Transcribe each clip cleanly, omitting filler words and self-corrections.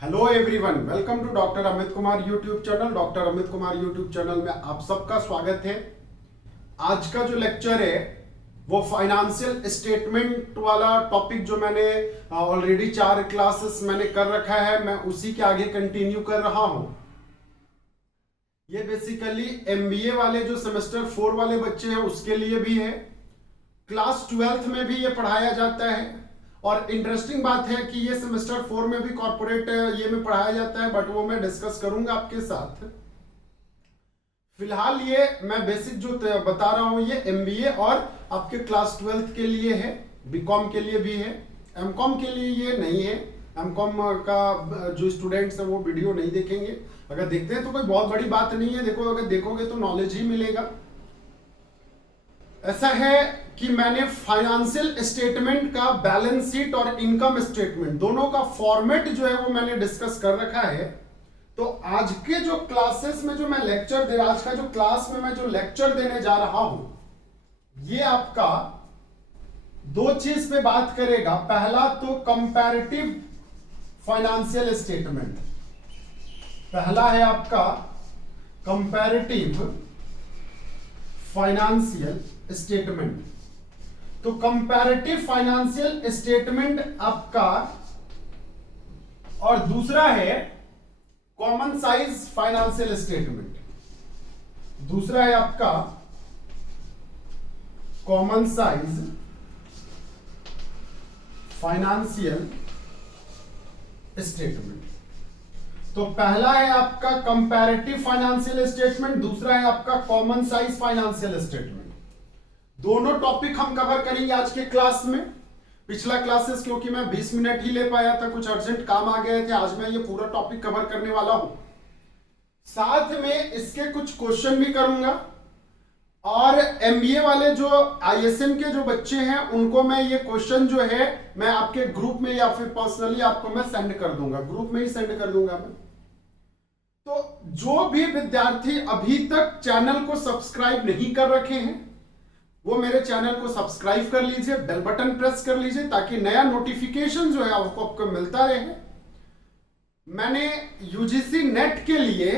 Hello everyone, welcome to doctor Amit Kumar YouTube channel. Doctor Amit Kumar YouTube channel में आप सबका स्वागत है। आज का जो लेक्चर है वो फाइनेंशियल स्टेटमेंट वाला टॉपिक जो मैंने ऑलरेडी 4 क्लासेस मैंने कर रखा है, मैं उसी के आगे कंटिन्यू कर रहा हूं। ये बेसिकली एमबीए वाले जो सेमेस्टर 4 वाले बच्चे हैं उसके लिए भी है, क्लास 12th में भी ये पढ़ाया जाता है। और इंटरेस्टिंग बात है कि ये सेमेस्टर 4 में भी कॉर्पोरेट ये में पढ़ाया जाता है, बट वो मैं डिस्कस करूंगा आपके साथ। फिलहाल ये मैं बेसिक जो बता रहा हूं ये एमबीए और आपके क्लास 12th के लिए है, बीकॉम के लिए भी है, एमकॉम के लिए ये नहीं है। एमकॉम का जो स्टूडेंट्स हैं वो वीडियो नहीं देखेंगे, अगर देखते हैं तो कोई बहुत बड़ी बात नहीं है। देखो, अगर देखोगे तो नॉलेज ही मिलेगा। ऐसा है कि मैंने फाइनेंशियल स्टेटमेंट का बैलेंस शीट और इनकम स्टेटमेंट दोनों का फॉर्मेट जो है वो मैंने डिस्कस कर रखा है। तो आज के जो क्लासेस में जो मैं लेक्चर दे आज का जो क्लास में मैं जो लेक्चर देने जा रहा हूं ये आपका 2 चीज पे बात करेगा। पहला तो कंपैरेटिव फाइनेंशियल स्टेटमेंट, पहला है आपका कंपैरेटिव फाइनेंशियल स्टेटमेंट। तो कंपैरेटिव फाइनेंशियल स्टेटमेंट आपका, और दूसरा है कॉमन साइज फाइनेंशियल स्टेटमेंट। दूसरा है आपका कॉमन साइज फाइनेंशियल स्टेटमेंट। तो पहला है आपका कंपैरेटिव फाइनेंशियल स्टेटमेंट, दूसरा है आपका कॉमन साइज फाइनेंशियल स्टेटमेंट। दोनों टॉपिक हम कवर करेंगे आज के क्लास में। पिछला क्लासेस क्योंकि मैं 20 मिनट ही ले पाया था, कुछ अर्जेंट काम आ गए थे, आज मैं ये पूरा टॉपिक कवर करने वाला हूं। साथ में इसके कुछ क्वेश्चन भी करूंगा, और एमबीए वाले जो आईएसएम के जो बच्चे हैं उनको मैं ये क्वेश्चन जो है मैं आपके ग्रुप में या फिर पर्सनली आपको मैं सेंड कर दूंगा, ग्रुप में ही सेंड कर दूंगा मैं। तो जो भी विद्यार्थी अभी तक चैनल को सब्सक्राइब नहीं कर रखे हैं वो मेरे चैनल को सब्सक्राइब कर लीजिए, बेल बटन प्रेस कर लीजिए ताकि नया नोटिफिकेशन जो है आपको मिलता रहे। मैंने यूजीसी नेट के लिए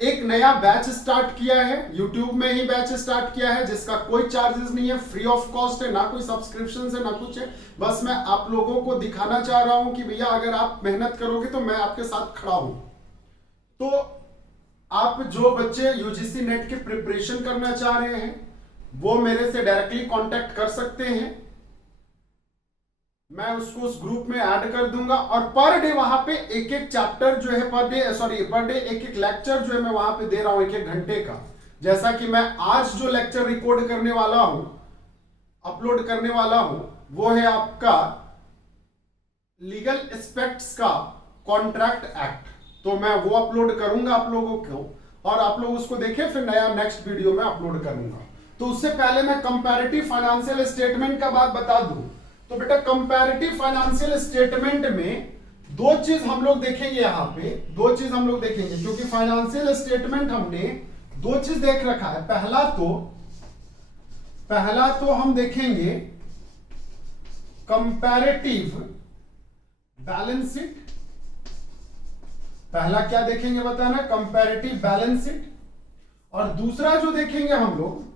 एक नया बैच स्टार्ट किया है, यूट्यूब में ही बैच स्टार्ट किया है जिसका कोई चार्जेस नहीं है, फ्री ऑफ कॉस्ट है, ना कोई सब्सक्रिप्शन है ना कुछ है। बस मैं आप लोगों को दिखाना चाह रहा हूं कि भैया अगर आप मेहनत करोगे तो मैं आपके साथ खड़ा हूं। तो आप जो बच्चे यूजीसी नेट के प्रिपरेशन करना चाह रहे हैं वो मेरे से डायरेक्टली कांटेक्ट कर सकते हैं, मैं उसको उस ग्रुप में ऐड कर दूंगा। और पर डे वहां पे एक एक चैप्टर जो है पर डे एक एक लेक्चर जो है मैं वहां पे दे रहा हूं 1-1 घंटे का। जैसा कि मैं आज जो लेक्चर रिकॉर्ड करने वाला हूं, अपलोड करने वाला हूं, वो है आपका लीगल एस्पेक्ट्स का कॉन्ट्रैक्ट एक्ट। तो मैं वो अपलोड करूंगा आप लोगों को, और आप लोग उसको देखें, फिर नया नेक्स्ट वीडियो में अपलोड करूंगा। तो उससे पहले मैं कंपैरेटिव फाइनेंशियल स्टेटमेंट का बात बता दूं। तो बेटा कंपैरेटिव फाइनेंशियल स्टेटमेंट में 2 चीज हम लोग देखेंगे, यहां पे 2 चीज हम लोग देखेंगे, क्योंकि फाइनेंशियल स्टेटमेंट हमने 2 चीज देख रखा है। पहला तो हम देखेंगे कंपैरेटिव बैलेंस शीट। पहला क्या देखेंगे बताना, कंपैरेटिव बैलेंस शीट। और दूसरा जो देखेंगे हम लोग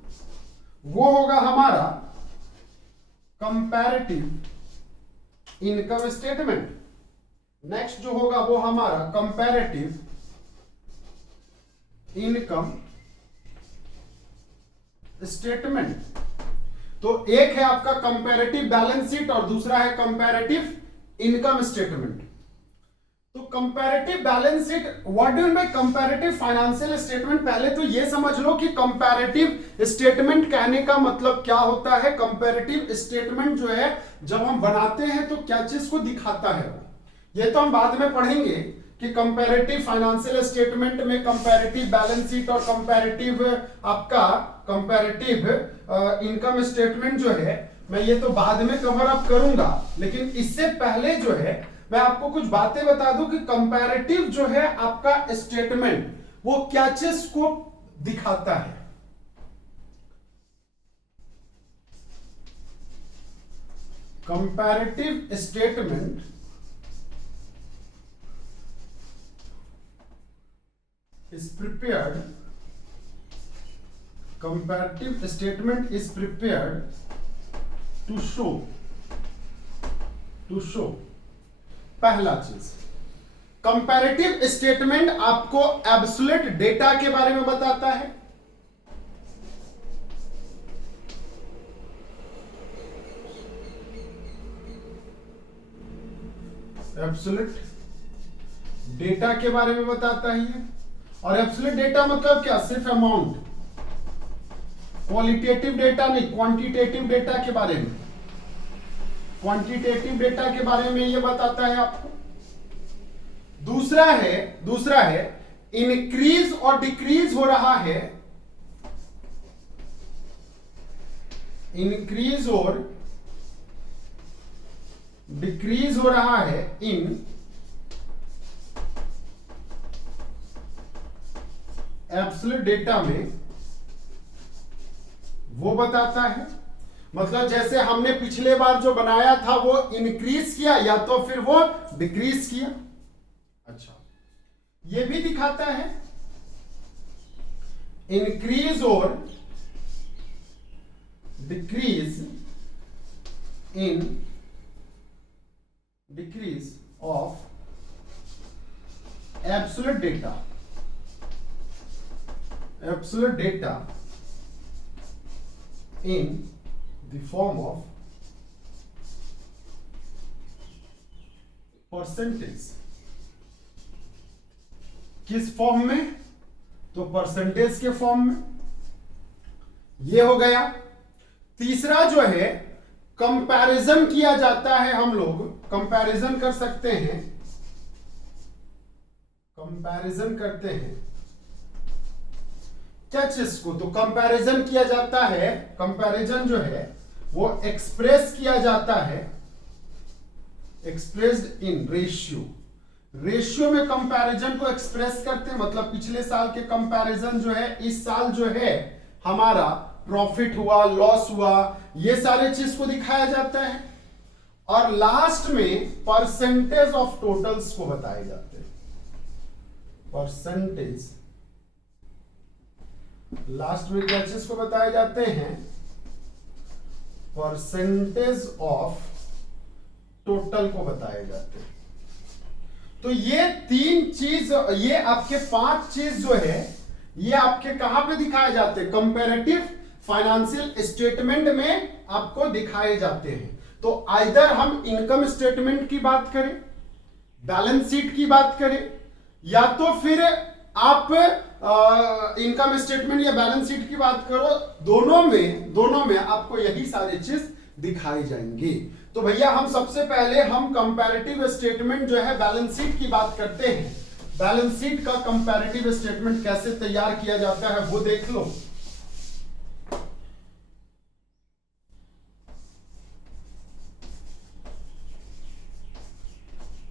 वो होगा हमारा कंपैरेटिव इनकम स्टेटमेंट। नेक्स्ट जो होगा वो हमारा कंपैरेटिव इनकम स्टेटमेंट। तो एक है आपका कंपैरेटिव बैलेंस शीट और दूसरा है कंपैरेटिव इनकम स्टेटमेंट। तो comparative balance sheet, what do you mean by comparative financial statement? पहले तो ये समझ लो कि कंपैरेटिव स्टेटमेंट कहने का मतलब क्या होता है। कंपैरेटिव स्टेटमेंट जो है जब हम बनाते हैं तो क्या चीज को दिखाता है, ये तो हम बाद में पढ़ेंगे कि कंपैरेटिव फाइनेंशियल स्टेटमेंट में कंपैरेटिव बैलेंस शीट और कंपैरेटिव आपका कंपैरेटिव इनकम स्टेटमेंट जो है मैं ये तो बाद में कवर अप करूंगा। लेकिन इससे पहले जो है मैं आपको कुछ बातें बता दूं कि कंपैरेटिव जो है आपका स्टेटमेंट वो क्या चीज को दिखाता है। Comparative statement is prepared, comparative statement is prepared to show पहला चीज, कंपैरेटिव स्टेटमेंट आपको एब्सोल्यूट डेटा के बारे में बताता है, एब्सोल्यूट डेटा के बारे में बताता है। और एब्सोल्यूट डेटा मतलब क्या, सिर्फ अमाउंट, क्वालिटेटिव डेटा नहीं, क्वांटिटेटिव डेटा के बारे में, क्वांटिटेटिव डेटा के बारे में ये बताता है आपको। दूसरा है इंक्रीज और डिक्रीज हो रहा है, इंक्रीज और डिक्रीज हो रहा है इन एब्सोल्यूट डेटा में, वो बताता है। मतलब जैसे हमने पिछले बार जो बनाया था वो इंक्रीज किया या तो फिर वो डिक्रीज किया। अच्छा, ये भी दिखाता है इंक्रीज और decrease in decrease of absolute data, absolute data in the form of percentage। किस फॉर्म में, तो परसेंटेज के फॉर्म में। ये हो गया। तीसरा जो है कंपैरिजन किया जाता है, हम लोग कंपैरिजन कर सकते हैं, कंपैरिजन करते हैं क्या चीज को, तो कंपैरिजन किया जाता है, कंपैरिजन जो है वो एक्सप्रेस किया जाता है, एक्सप्रेस्ड इन रेशियो, रेशियो में कंपैरिजन को एक्सप्रेस करते हैं। मतलब पिछले साल के कंपैरिजन जो है इस साल जो है हमारा प्रॉफिट हुआ, लॉस हुआ, ये सारे चीज को दिखाया जाता है। और लास्ट में परसेंटेज ऑफ टोटल्स को बताए जाते हैं, परसेंटेज, लास्ट में क्या चीज को बताए जाते हैं, परसेंटेज ऑफ टोटल को बताए जाते हैं। तो ये तीन चीज, ये आपके पांच चीज जो है ये आपके कहां पे दिखाए जाते हैं, कंपैरेटिव फाइनेंशियल स्टेटमेंट में आपको दिखाए जाते हैं। तो आइदर हम इनकम स्टेटमेंट की बात करें, बैलेंस शीट की बात करें, या तो फिर आप इनकम स्टेटमेंट या बैलेंस शीट की बात करो, दोनों में आपको यही सारी चीज दिखाई जाएंगी। तो भैया हम सबसे पहले हम कंपैरेटिव स्टेटमेंट जो है बैलेंस शीट की बात करते हैं। बैलेंस शीट का कंपैरेटिव स्टेटमेंट कैसे तैयार किया जाता है वो देख लो।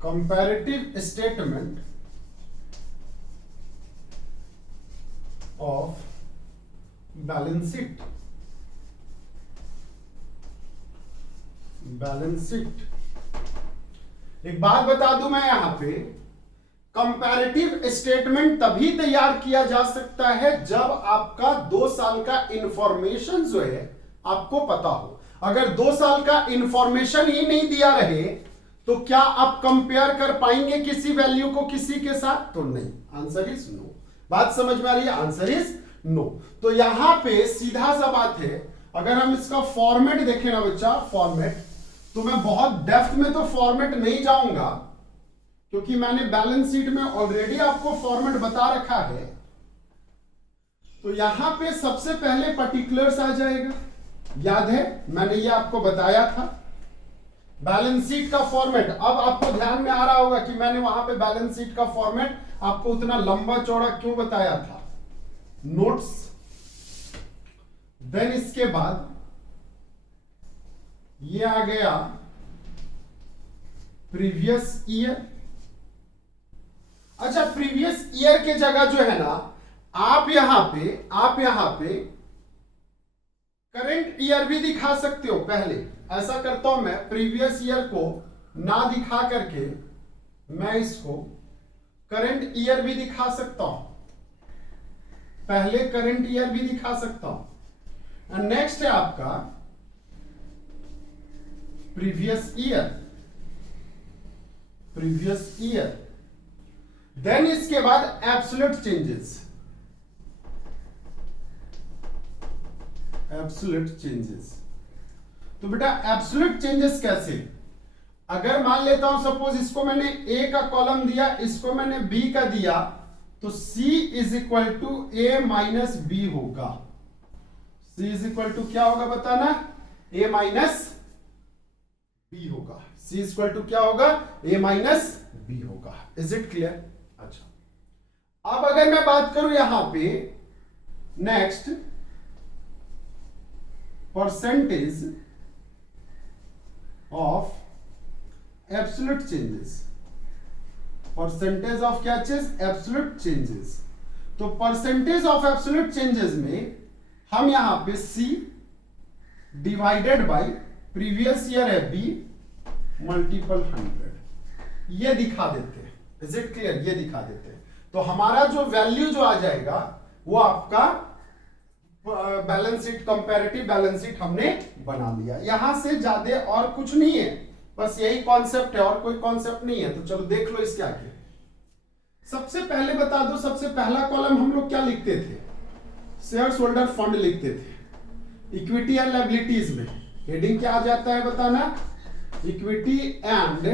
Comparative statement of balance sheet, balance sheet. एक बात बता दूं मैं यहां पे, कंपैरेटिव स्टेटमेंट तभी तैयार किया जा सकता है जब आपका 2 साल का इंफॉर्मेशन जो है आपको पता हो। अगर 2 साल का इंफॉर्मेशन ही नहीं दिया रहे तो क्या आप कंपेयर कर पाएंगे किसी वैल्यू को किसी के साथ, तो नहीं। Answer is no. बात समझ में आ रही है, आंसर इज नो। तो यहां पे सीधा सा बात है, अगर हम इसका फॉर्मेट देखें ना बच्चा, फॉर्मेट, तो मैं बहुत डेप्थ में तो फॉर्मेट नहीं जाऊंगा क्योंकि मैंने बैलेंस शीट में ऑलरेडी आपको फॉर्मेट बता रखा है। तो यहां पे सबसे पहले पर्टिकुलर्स आ जाएगा, याद है मैंने ये आपको बताया था बैलेंस शीट का फॉर्मेट। अब आपको ध्यान में आ रहा होगा कि मैंने वहां पे बैलेंस शीट का फॉर्मेट आपको उतना लंबा चौड़ा क्यों बताया था, नोट्स। देन इसके बाद ये आ गया प्रीवियस ईयर। अच्छा, प्रीवियस ईयर के जगह जो है ना आप यहां पे करंट ईयर भी दिखा सकते हो। पहले ऐसा करता हूं मैं, प्रीवियस ईयर को ना दिखा करके मैं इसको करंट ईयर भी दिखा सकता हूं। पहले करंट ईयर भी दिखा सकता हूं। एंड नेक्स्ट है आपका प्रीवियस ईयर। देन इसके बाद एब्सोल्यूट चेंजेस। तो बेटा एब्सोल्यूट चेंजेस कैसे? अगर मान लेता हूं सपोज इसको मैंने ए का कॉलम दिया, इसको मैंने बी का दिया, तो C is equal to A minus B होगा। C इज इक्वल टू क्या होगा बताना? A माइनस बी होगा। C इज इक्वल टू क्या होगा? A माइनस बी होगा। Is it clear? अच्छा, अब अगर मैं बात करूं यहां पे next percentage of absolute changes. Percentage of क्या चीज? Absolute changes. तो परसेंटेज ऑफ एब्सोल्यूट चेंजेस में हम यहां पे C divided by previous year है B मल्टीपल 100 ये दिखा देते हैं। Is it clear? ये दिखा देते हैं। तो हमारा जो वैल्यू जो आ जाएगा वो आपका balance sheet, comparative balance sheet हमने बना लिया। यहां से ज्यादा और कुछ नहीं है, बस यही कॉन्सेप्ट है और कोई कॉन्सेप्ट नहीं है। तो चलो देख लो इसके आगे। सबसे पहले बता दो, सबसे पहला कॉलम हम लोग क्या लिखते थे? शेयर होल्डर फंड लिखते थे। इक्विटी एंड लायबिलिटीज में हेडिंग क्या आ जाता है बताना? Equity and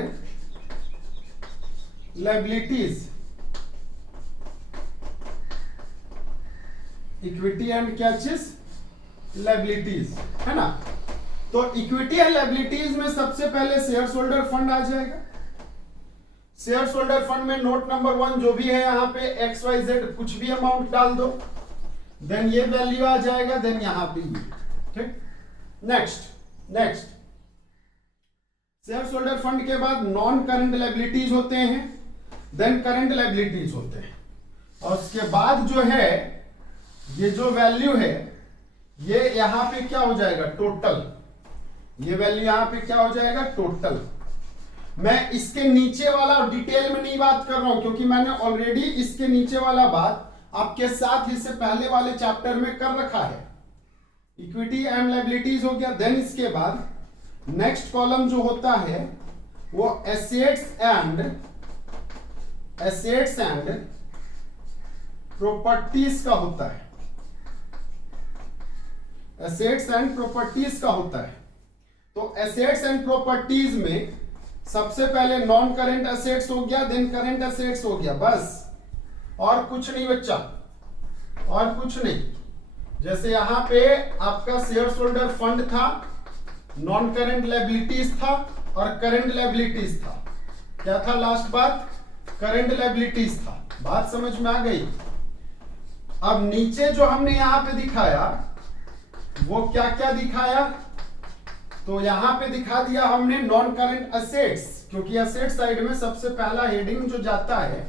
liabilities. Equity and क्या चीज? लायबिलिटीज, है ना? तो इक्विटी एंड लायबिलिटीज में सबसे पहले शेयर होल्डर फंड आ जाएगा। शेयर होल्डर फंड में नोट नंबर 1 जो भी है यहां पे XYZ कुछ भी अमाउंट डाल दो, देन ये वैल्यू आ जाएगा, देन यहां पे ये। ठीक, नेक्स्ट शेयर होल्डर फंड के बाद नॉन करंट लायबिलिटीज होते हैं, देन करंट लायबिलिटीज होते हैं, और उसके बाद जो है ये जो वैल्यू है ये यहां पे क्या हो जाएगा? टोटल। ये वैल्यू यहां पे क्या हो जाएगा? टोटल। मैं इसके नीचे वाला डिटेल में नहीं बात कर रहा हूं, क्योंकि मैंने ऑलरेडी इसके नीचे वाला बात आपके साथ इससे पहले वाले चैप्टर में कर रखा है। इक्विटी एंड लायबिलिटीज हो गया। देन इसके बाद नेक्स्ट कॉलम जो होता है वो एसेट्स एंड प्रॉपर्टीज का होता है। एसेट्स एंड प्रॉपर्टीज का होता है। तो एसेट्स एंड प्रॉपर्टीज में सबसे पहले नॉन करेंट एसेट्स हो गया, देन करेंट एसेट्स हो गया, बस और कुछ नहीं बच्चा, और कुछ नहीं। जैसे यहां पे आपका शेयर होल्डर फंड था, नॉन करेंट लायबिलिटीज था और करेंट लायबिलिटीज था। क्या था लास्ट बात? करेंट लायबिलिटीज था। बात समझ में आ गई? अब नीचे जो हमने यहां पे दिखाया वो क्या क्या दिखाया? तो यहां पे दिखा दिया हमने नॉन करेंट एसेट्स, क्योंकि एसेट साइड में सबसे पहला हेडिंग जो जाता है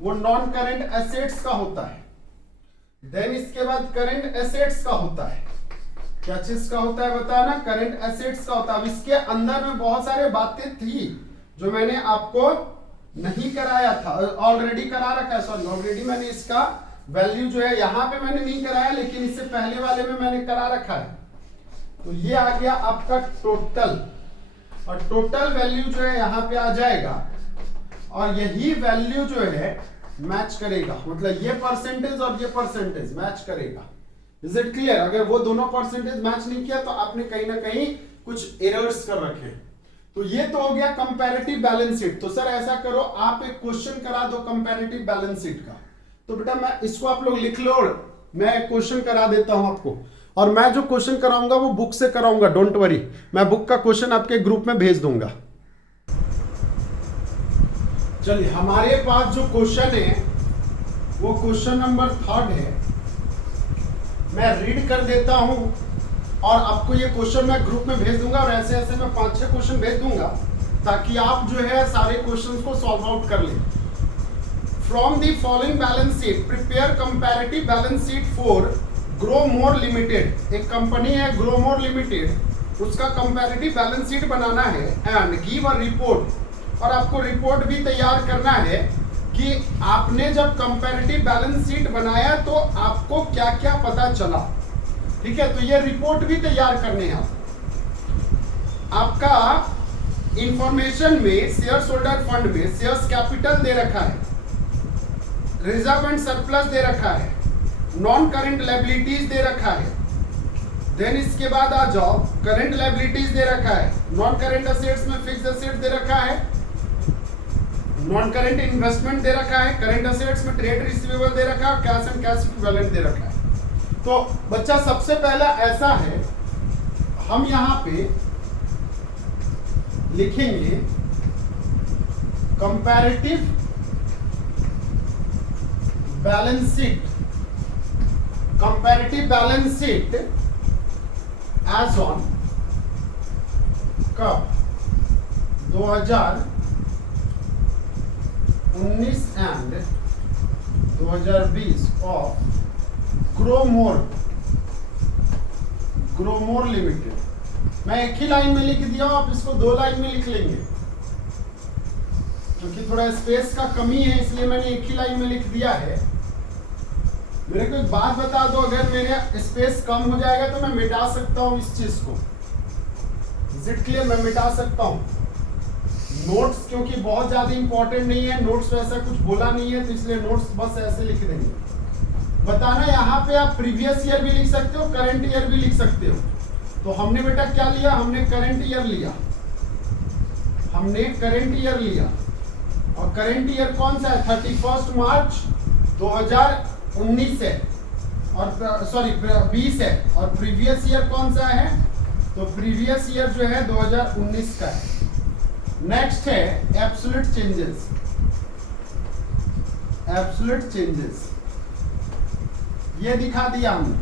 वो नॉन करेंट एसेट्स का होता है। देन इसके बाद करेंट एसेट्स का होता है। क्या चीज का होता है बताना? करेंट एसेट्स का होता है। अब इसके अंदर में बहुत सारे बातें थी जो मैंने आपको नहीं कराया था, ऑलरेडी करा रखा है। सॉरी, ऑलरेडी मैंने इसका वैल्यू जो है यहां पे मैंने नहीं कराया, लेकिन इससे पहले वाले में मैंने करा रखा है। तो ये आ गया आपका टोटल, और टोटल वैल्यू जो है यहां पे आ जाएगा, और यही वैल्यू जो है मैच करेगा, मतलब ये परसेंटेज और ये परसेंटेज मैच करेगा। Is it clear? अगर वो दोनों परसेंटेज मैच नहीं किया तो आपने कहीं ना कहीं कुछ एरर्स कर रखे। तो ये तो हो गया कंपैरेटिव बैलेंस शीट। तो सर ऐसा करो, आप एक क्वेश्चन करा दो कंपैरेटिव बैलेंस शीट का। तो बेटा मैं इसको आप लोग लिख लो, मैं क्वेश्चन करा देता हूं आपको, और मैं जो क्वेश्चन कराऊंगा वो बुक से कराऊंगा, डोंट वरी। मैं बुक का क्वेश्चन आपके ग्रुप में भेज दूंगा। चलिए, हमारे पास जो क्वेश्चन है वो क्वेश्चन नंबर 3 है। मैं रीड कर देता हूं और आपको ये क्वेश्चन मैं ग्रुप में भेज दूंगा, और ऐसे ऐसे मैं 5-6 क्वेश्चन भेज दूंगा ताकि आप जो है सारे क्वेश्चंस को सॉल्व आउट कर लें। From the following balance sheet prepare comparative balance sheet for Growmore limited. एक कंपनी है ग्रोमोर लिमिटेड, उसका कंपैरेटिव बैलेंस शीट बनाना है, एंड गिव अ रिपोर्ट, और आपको रिपोर्ट भी तैयार करना है कि आपने जब कंपैरेटिव बैलेंस शीट बनाया तो आपको क्या क्या पता चला। ठीक है, तो ये रिपोर्ट भी तैयार करने हैं आपका इंफॉर्मेशन में शेयर होल्डर फंड में शेयर्स कैपिटल दे रखा है, रिजर्व एंड सरप्लस दे रखा है, नॉन करेंट लायबिलिटीज दे रखा है। देन इसके बाद आ जाओ, करेंट लायबिलिटीज दे रखा है, नॉन करेंट असेट्स में फिक्स्ड असेट्स दे रखा है, नॉन करेंट इन्वेस्टमेंट दे रखा है, करेंट असेट्स में ट्रेड रिसीवेबल दे रखा है, कैश एंड कैश इक्विवेलेंट दे रखा है। तो बच्चा सबसे पहला ऐसा है, हम यहां पे लिखेंगे comparative balance sheet, comparative balance sheet as on कब 2019 एंड 2020 ऑफ ग्रोमोर लिमिटेड। मैं एक ही लाइन में लिख दिया हूं, आप इसको 2 लाइन में लिख लेंगे क्योंकि थोड़ा स्पेस का कमी है, इसलिए मैंने एक ही लाइन में लिख दिया है। मेरे को एक बात बता दो, अगर मेरा स्पेस कम हो जाएगा तो मैं मिटा सकता हूं इस चीज को। Is it clear? मैं मिटा सकता हूं। नोट्स क्योंकि बहुत ज्यादा इंपॉर्टेंट नहीं है, नोट्स में ऐसा कुछ बोला नहीं है, तो इसलिए नोट्स बस ऐसे लिख देंगे। बताना, यहाँ पे आप प्रीवियस ईयर भी लिख सकते हो, करंट ईयर भी लिख सकते हो। तो हमने बेटा क्या लिया? हमने करंट ईयर लिया, हमने करंट ईयर लिया। और करंट ईयर कौन सा है? 31 मार्च 2019 है, और सॉरी 20 है। और प्रीवियस ईयर कौन सा है? तो प्रीवियस ईयर जो है 2019 का है। नेक्स्ट है एब्सोल्यूट चेंजेस, एब्सोल्यूट चेंजेस ये दिखा दिया हमने।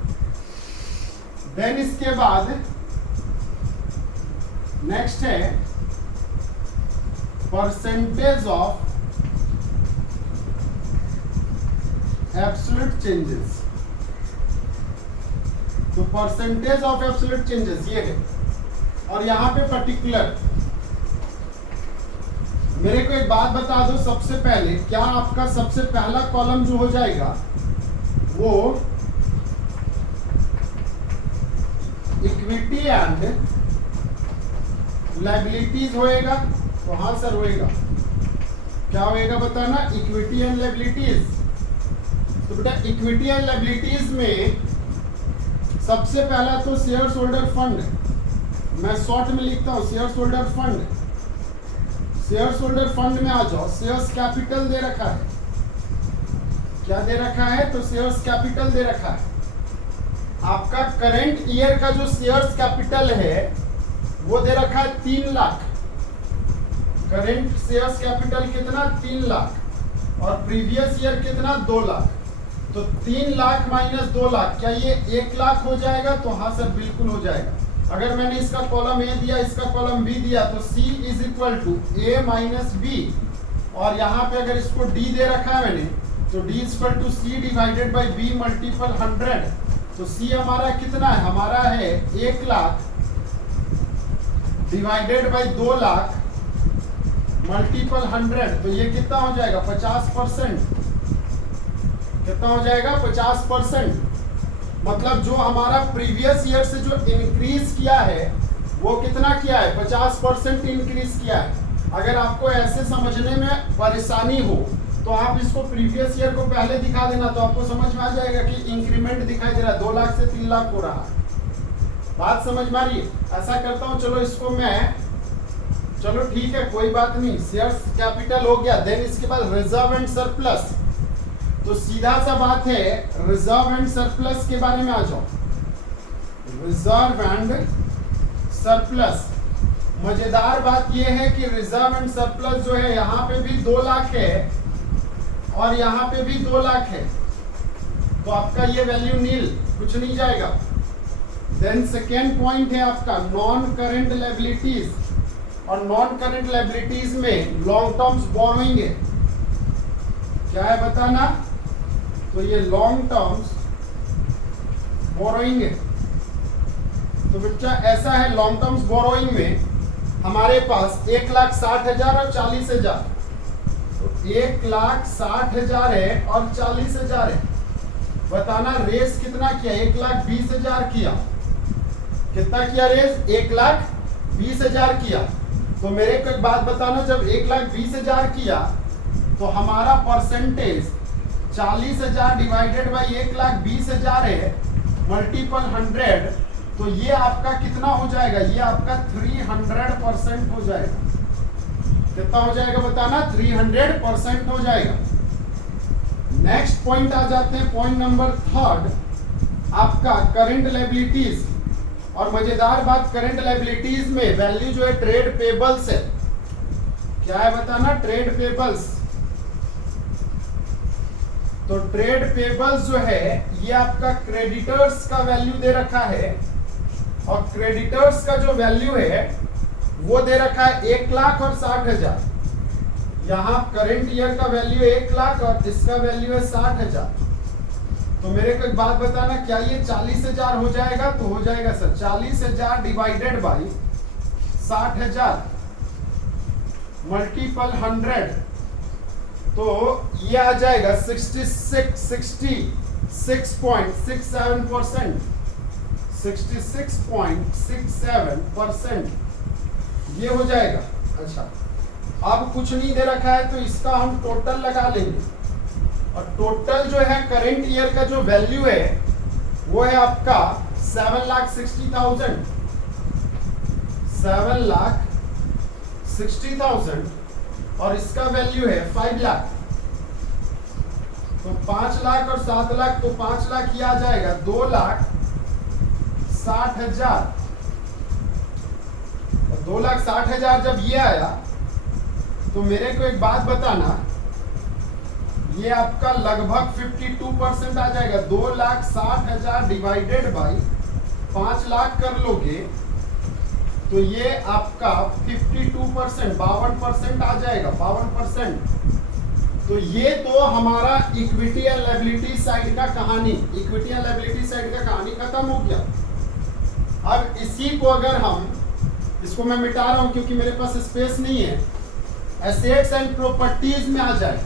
देन इसके बाद नेक्स्ट है परसेंटेज ऑफ एब्सोल्यूट चेंजेस। तो परसेंटेज ऑफ एब्सोल्यूट चेंजेस ये है। और यहां पे पर्टिकुलर मेरे को एक बात बता दो, सबसे पहले क्या आपका सबसे पहला कॉलम जो हो जाएगा वो इक्विटी एंड लायबिलिटीज होएगा? तो हाँ सर होएगा। क्या होएगा बताना? Equity and liabilities. तो बेटा इक्विटी एंड लायबिलिटीज में सबसे पहला तो शेयर होल्डर फंड, मैं शॉर्ट में लिखता हूं share holder fund. Share holder fund में आ जाओ, शेयर्स कैपिटल दे रखा है। क्या दे रखा है? तो शेयर्स कैपिटल दे रखा है। आपका करंट ईयर का जो शेयर्स कैपिटल है वो दे रखा है 3 लाख। करंट शेयर्स कैपिटल कितना? 3 लाख। और प्रीवियस ईयर कितना? 2 लाख। तो 3 लाख माइनस 2 लाख, क्या ये 1 लाख हो जाएगा? तो हाँ सर बिल्कुल हो जाएगा। अगर मैंने इसका कॉलम ए दिया, इसका कॉलम बी दिया, तो C is equal to A minus B. और यहाँ पे अगर इसको D दे रखा है मैंने, तो D is equal to C divided by B multiple 100। तो C हमारा कितना है? हमारा है 1 lakh divided by 2 lakh multiple 100। तो ये कितना हो जाएगा? 50%। कितना हो जाएगा? 50%। मतलब जो हमारा प्रीवियस ईयर से जो इंक्रीज किया है वो कितना किया है? 50% इंक्रीज किया है। अगर आपको ऐसे समझने में परेशानी हो तो आप इसको प्रीवियस ईयर को पहले दिखा देना, तो आपको समझ में आ जाएगा कि इंक्रीमेंट दिखाई दे रहा है, 2 लाख से 3 लाख हो रहा है। बात समझ में आ रही है? ऐसा करता हूं, चलो इसको मैं, चलो ठीक है कोई बात नहीं, शेयर्स कैपिटल हो गया। देन इसके बाद रिजर्व एंड सरप्लस। तो सीधा सा बात है, रिजर्व एंड सरप्लस के बारे में आ जाओ। रिजर्व एंड सरप्लस, मजेदार बात यह है कि रिजर्व एंड सरप्लस जो है यहां पे भी 2 लाख है और यहां पे भी 2 लाख है। तो आपका ये वैल्यू नील, कुछ नहीं जाएगा। देन सेकेंड पॉइंट है आपका नॉन करेंट लायबिलिटीज। और नॉन करेंट लायबिलिटीज में लॉन्ग टर्म्स बोरोइंग है। क्या है बताना? तो ये लॉन्ग टर्म्स बोरोइंग है। तो बच्चा ऐसा है, लॉन्ग टर्म्स बोरोइंग में हमारे पास 1,60,000 और 40,000। तो 1,60,000 है और 40,000 है। बताना रेस कितना किया? 1,20,000 किया। कितना किया रेस? 1,20,000 किया। तो मेरे को एक बात बताना, जब 1,20,000 किया तो हमारा परसेंटेज 40,000 डिवाइडेड बाई 1,20,000 है मल्टीपल 100, तो ये आपका कितना हो जाएगा? ये आपका 300% हो जाएगा। कितना हो जाएगा बताना? 300% हो जाएगा। नेक्स्ट पॉइंट आ जाते हैं, पॉइंट नंबर 3 आपका करंट लायबिलिटीज। और मजेदार बात, करंट लायबिलिटीज में वैल्यू जो है ट्रेड पेबल्स है। क्या है बताना? Trade payables. तो ट्रेड पेबल्स जो है ये आपका क्रेडिटर्स का वैल्यू दे रखा है, और क्रेडिटर्स का जो वैल्यू है वो दे रखा है 1,60,000। यहां करंट ईयर का वैल्यू 1,00,000 और इसका वैल्यू है 60,000। तो मेरे को एक बात बताना, क्या ये 40,000 हो जाएगा? तो हो जाएगा सर। 40,000 डिवाइडेड बाई 60,000 मल्टीपल 100, तो ये आ जाएगा 66.67%। 66.67% ये हो जाएगा। अच्छा, अब कुछ नहीं दे रखा है तो इसका हम टोटल लगा लेंगे, और टोटल जो है करंट ईयर का जो वैल्यू है वो है आपका 7,60,000। 7,60,000 और इसका वैल्यू है 5 लाख। तो 5 लाख और 7 लाख, तो 5 लाख ये आ जाएगा 2,60,000। 2,60,000 जब ये आया तो मेरे को एक बात बताना, ये आपका लगभग 52% आ जाएगा। 2,60,000 डिवाइडेड बाई 5 लाख कर लोगे तो ये आपका 52%, 52% आ जाएगा। 52%। तो ये तो हमारा इक्विटी एंड लायबिलिटी साइड का कहानी, इक्विटी एंड लायबिलिटी साइड का कहानी खत्म हो गया। अब इसी को अगर हम, इसको मैं मिटा रहा हूं क्योंकि मेरे पास स्पेस नहीं है, एसेट्स एंड प्रॉपर्टीज में आ जाए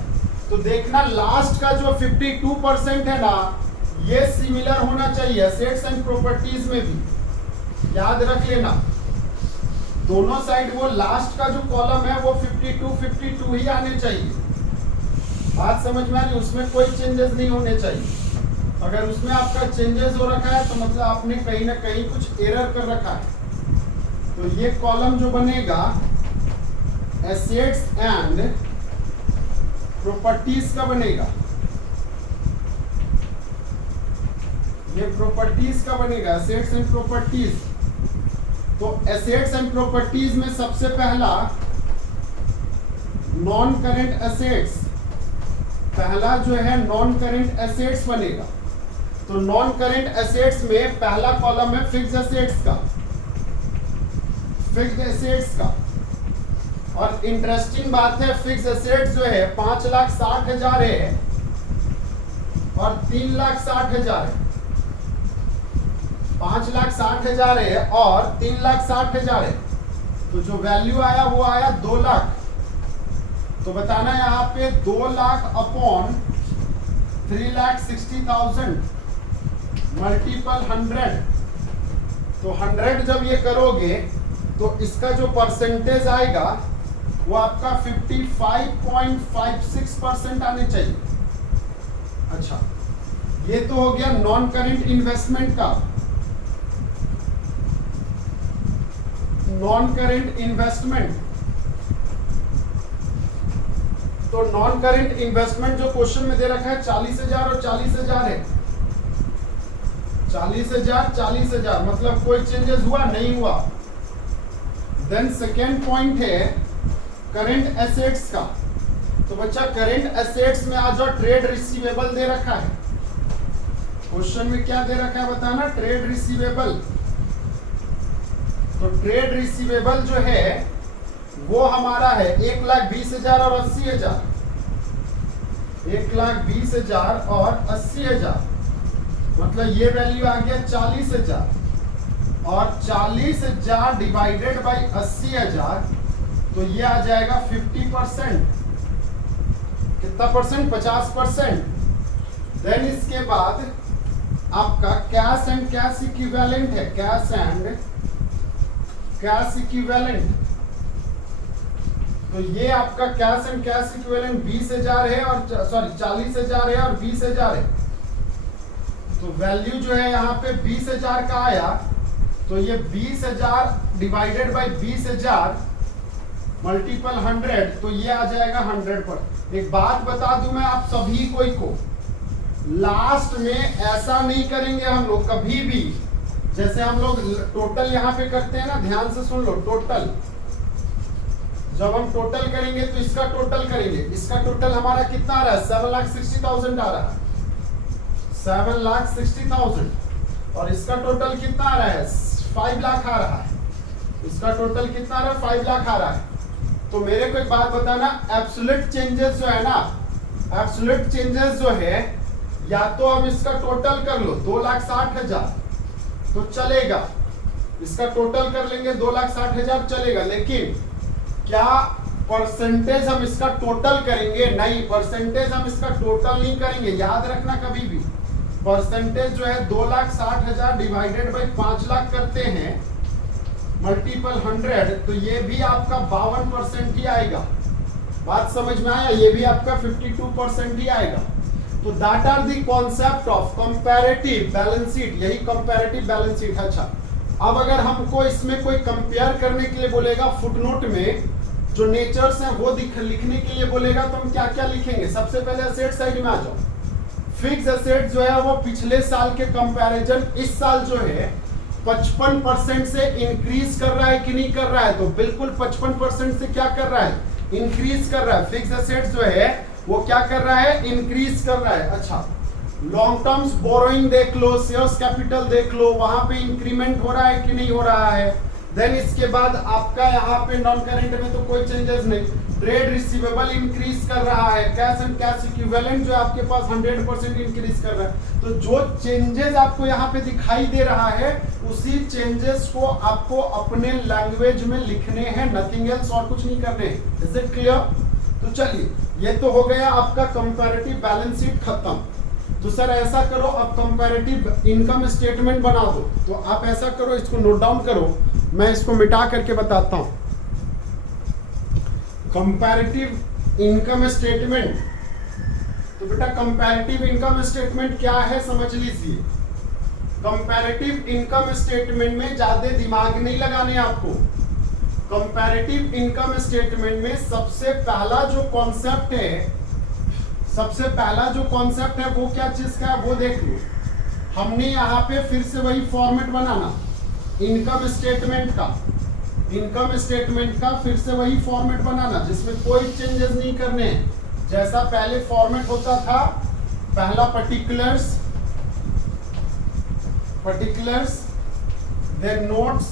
तो देखना लास्ट का जो 52% है ना, ये सिमिलर होना चाहिए एसेट्स एंड प्रॉपर्टीज में भी। याद रख लेना, दोनों साइड वो लास्ट का जो कॉलम है वो 52 ही आने चाहिए। बात समझ में आ रही? उसमें कोई चेंजेस नहीं होने चाहिए। अगर उसमें आपका चेंजेस हो रखा है तो मतलब आपने कहीं ना कहीं कुछ एरर कर रखा है। तो ये कॉलम जो बनेगा एसेट्स एंड प्रॉपर्टीज का बनेगा, ये प्रॉपर्टीज का बनेगा, एसेट्स एंड प्रॉपर्टीज। तो एसेट्स एंड प्रॉपर्टीज में सबसे पहला नॉन करेंट एसेट्स, पहला जो है नॉन करेंट एसेट्स बनेगा। तो नॉन करेंट एसेट्स में पहला कॉलम है फिक्स्ड एसेट्स का, फिक्स्ड एसेट्स का। और इंटरेस्टिंग बात है, फिक्स्ड एसेट्स जो है 5,60,000 है और 3,60,000 है। 5,60,000 है और 3,60,000 है। तो जो वैल्यू आया वो आया 2 लाख। तो बताना यहाँ पे 2 लाख अपॉन 3,60,000 मल्टीपल 100। तो 100 जब ये करोगे तो इसका जो परसेंटेज आएगा वो आपका 55.56% आने चाहिए। अच्छा, ये तो हो गया नॉन करेंट इन्वेस्टमेंट का। नॉन करेंट इन्वेस्टमेंट, तो नॉन करेंट इन्वेस्टमेंट जो क्वेश्चन में दे रखा है 40,000 और 40,000 है। 40,000 40,000 मतलब कोई चेंजेस हुआ नहीं हुआ। देन सेकेंड पॉइंट है करंट एसेट्स का। तो बच्चा करंट एसेट्स में आज ट्रेड रिसीवेबल दे रखा है। क्वेश्चन में क्या दे रखा है बताना? Trade receivable. तो ट्रेड रिसीवेबल जो है वो हमारा है 1,20,000 और 80,000। 1,20,000 और 80,000 मतलब ये वैल्यू आ गया 40,000 और 40,000 डिवाइडेड बाई 80,000 तो ये आ जाएगा 50%। कितना परसेंट? 50%। देन इसके बाद आपका कैश एंड कैश इक्विवेलेंट है, कैश एंड कैश इक्विवेलेंट। तो ये आपका कैश एंड कैश इक्विवेलेंट 20,000 है और 40,000 है और 20,000 है। तो वैल्यू जो है यहाँ पे 20,000 का आया, तो ये 20,000 डिवाइडेड बाय 20,000 मल्टीपल 100, तो ये आ जाएगा 100 पर। एक बात बता दूं मैं आप सभी को, लास्ट में ऐसा नहीं करेंगे हम लोग कभी भी। जैसे हम लोग टोटल यहाँ पे करते हैं ना, ध्यान से सुन लो, टोटल जब हम टोटल करेंगे तो इसका टोटल करेंगे, इसका टोटल हमारा कितना आ रहा है? 7,60,000 आ रहा है, 7,60,000। और इसका टोटल कितना आ रहा है? 5 लाख आ रहा है। इसका टोटल कितना आ रहा है? 5 लाख आ रहा है। तो मेरे को एक बात बताना, एब्सोल्यूट चेंजेस जो है ना, एब्सोल्यूट चेंजेस जो है, या तो अब इसका टोटल कर लो 2,60,000 तो चलेगा, इसका टोटल कर लेंगे 2,60,000 चलेगा। लेकिन क्या परसेंटेज हम इसका टोटल करेंगे? नहीं, परसेंटेज हम इसका टोटल नहीं करेंगे। याद रखना कभी भी, परसेंटेज जो है 2,60,000 डिवाइडेड बाई 5 लाख करते हैं मल्टीपल 100, तो ये भी आपका 52% ही आएगा। बात समझ में आया? ये भी आपका 52% ही आएगा। तो that are the concept of comparative balance sheet, यही कंपैरेटिव बैलेंस शीट। अच्छा, अब अगर हमको इसमें कोई कंपेयर करने के लिए बोलेगा, फुटनोट में जो नेचर्स हैं वो लिखने के लिए बोलेगा, तो हम क्या क्या लिखेंगे? सबसे पहले एसेट साइड में आ जाओ। फिक्स एसेट जो है वो पिछले साल के कंपैरिजन इस साल जो है 55% से इंक्रीज कर रहा है कि नहीं कर रहा है? तो बिल्कुल 55% से क्या कर रहा है? इंक्रीज कर रहा है। फिक्स एसेट जो है वो क्या कर रहा है? इंक्रीज कर रहा है। अच्छा, लॉन्ग टर्म्स बोरोइंग देख लो, शेयर्स कैपिटल देख लो, वहां पे इंक्रीमेंट हो रहा है कि नहीं हो रहा है। देन इसके बाद आपका यहाँ पे नॉन करेंट में तो कोई चेंजेस नहीं, ट्रेड रिसीवेबल इंक्रीज कर रहा है, कैश एंड कैश इक्विवेलेंट जो आपके पास 100% इंक्रीज कर रहा है। तो जो चेंजेस आपको यहाँ पे दिखाई दे रहा है, उसी चेंजेस को आपको अपने लैंग्वेज में लिखने हैं, नथिंग एल्स, और कुछ नहीं करने हैं। Is it clear? तो चलिए, ये तो हो गया आपका कंपैरेटिव बैलेंस शीट खत्म। तो सर ऐसा करो, अब कंपैरेटिव इनकम स्टेटमेंट बना दो। तो आप ऐसा करो, इसको नोट डाउन करो, मैं इसको मिटा करके बताता हूं। कंपैरेटिव इनकम स्टेटमेंट, तो बेटा कंपैरेटिव इनकम स्टेटमेंट क्या है समझ लीजिए। कंपैरेटिव इनकम स्टेटमेंट में ज्यादा दिमाग नहीं लगाने आपको। कंपैरेटिव इनकम स्टेटमेंट में सबसे पहला जो कॉन्सेप्ट है वो क्या चीज का है वो देख लो। हमने यहाँ पे फिर से वही फॉर्मेट बनाना इनकम स्टेटमेंट का फिर से वही फॉर्मेट बनाना जिसमें कोई चेंजेस नहीं करने हैं। जैसा पहले फॉर्मेट होता था, पहला पर्टिकुलर्स, देन नोट्स।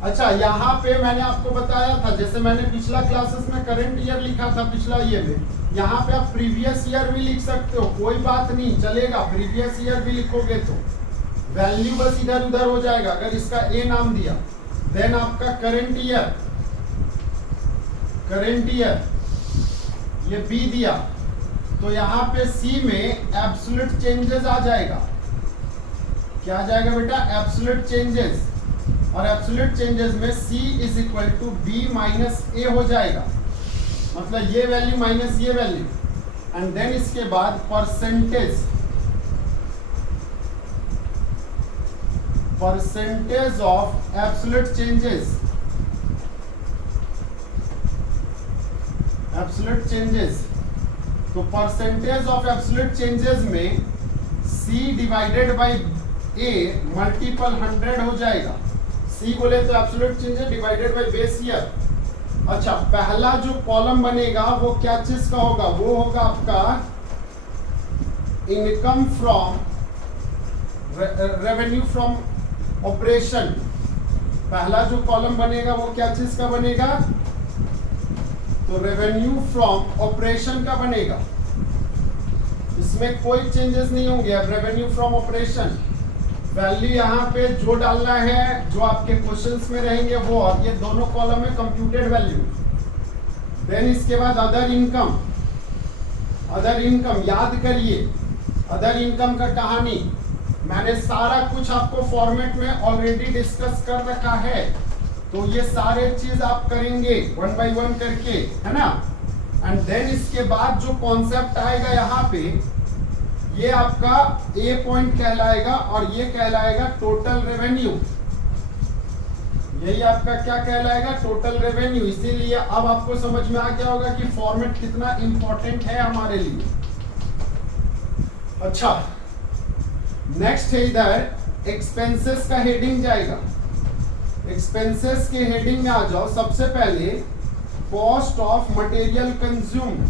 अच्छा, यहाँ पे मैंने आपको बताया था, जैसे मैंने पिछला क्लासेस में करंट ईयर लिखा था पिछला ईयर में, यहाँ पे आप प्रीवियस ईयर भी लिख सकते हो, कोई बात नहीं, चलेगा। प्रीवियस ईयर भी लिखोगे तो वैल्यू बस इधर उधर हो जाएगा। अगर इसका ए नाम दिया, देन आपका करंट ईयर ये बी दिया, तो यहाँ पे सी में एब्सोल्यूट चेंजेस आ जाएगा। क्या आ जाएगा बेटा? Absolute changes. और एब्सोल्यूट चेंजेस में C is equal to B minus A हो जाएगा, मतलब ये वैल्यू माइनस ये वैल्यू। एंड देन इसके बाद परसेंटेज ऑफ एब्सोल्यूट चेंजेस। तो परसेंटेज ऑफ एब्सोल्यूट चेंजेस में C divided by A multiple 100 हो जाएगा। C बोले तो absolute changes divided by base year. अच्छा, पहला जो कॉलम बनेगा वो क्या चीज का होगा? वो होगा आपका income from revenue from operation. पहला जो कॉलम बनेगा वो क्या चीज का बनेगा? तो रेवेन्यू फ्रॉम ऑपरेशन का बनेगा। इसमें कोई चेंजेस नहीं होंगे। अब रेवेन्यू फ्रॉम ऑपरेशन वैल्यू यहाँ पे जो डालना है, जो आपके क्वेश्चंस में रहेंगे वो, और ये दोनों कॉलम में कंप्यूटेड वैल्यू। देन इसके बाद अदर इनकम। अदर इनकम याद करिए, अदर इनकम का कहानी मैंने सारा कुछ आपको फॉर्मेट में ऑलरेडी डिस्कस कर रखा है, तो ये सारे चीज आप करेंगे 1 by 1 करके, है ना। एंड देन इसके बाद जो कॉन्सेप्ट आएगा यहाँ पे, ये आपका ए पॉइंट कहलाएगा और ये कहलाएगा टोटल रेवेन्यू। यही आपका क्या कहलाएगा, टोटल रेवेन्यू। इसीलिए अब आपको समझ में आ गया होगा कि फॉर्मेट कितना इंपॉर्टेंट है हमारे लिए। अच्छा, नेक्स्ट है इधर एक्सपेंसेस का हेडिंग जाएगा। एक्सपेंसेस के हेडिंग में आ जाओ। सबसे पहले कॉस्ट ऑफ मटेरियल कंज्यूम्ड।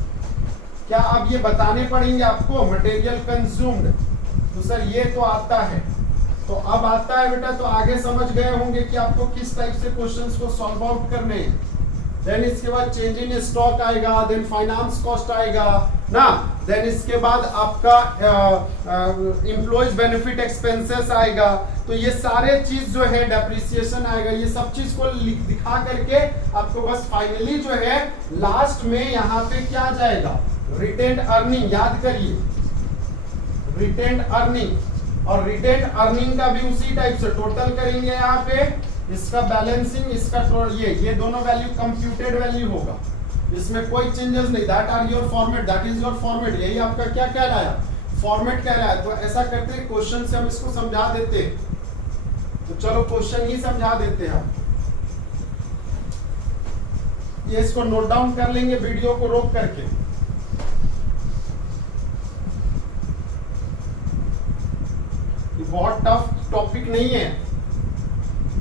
क्या अब ये बताने पड़ेंगे आपको मटेरियल कंज्यूम्ड? तो सर ये तो आता है, तो अब आता है बेटा, तो आगे समझ गए होंगे कि आपको किस टाइप से क्वेश्चंस को सॉल्व आउट करने हैं। देन इसके बाद चेंज इन स्टॉक आएगा, देन फाइनेंस कॉस्ट आएगा ना, देन इसके बाद आपका एम्प्लॉयज बेनिफिट एक्सपेंसेस आएगा। तो ये सारे चीज जो है, डेप्रिसिएशन आएगा, ये सब चीज को दिखा करके आपको बस फाइनली जो है लास्ट में यहाँ पे क्या जाएगा, रिटेन्ड अर्निंग। याद करिए रिटेन्ड अर्निंग, और रिटेन्ड अर्निंग का भी उसी टाइप से टोटल करेंगे यहाँ पे, इसका बैलेंसिंग, इसका ये दोनों वैल्यू कंप्यूटेड वैल्यू होगा, इसमें कोई चेंजेस नहीं। That are your format, that is your format. यही आपका क्या कह रहा है, फॉर्मेट कह रहा है। तो ऐसा करते हैं, क्वेश्चन से हम इसको समझा देते हैं। तो चलो क्वेश्चन ही समझा देते हैं हम। ये इसको नोट डाउन कर लेंगे वीडियो को रोक करके। ये बहुत टफ टॉपिक नहीं है,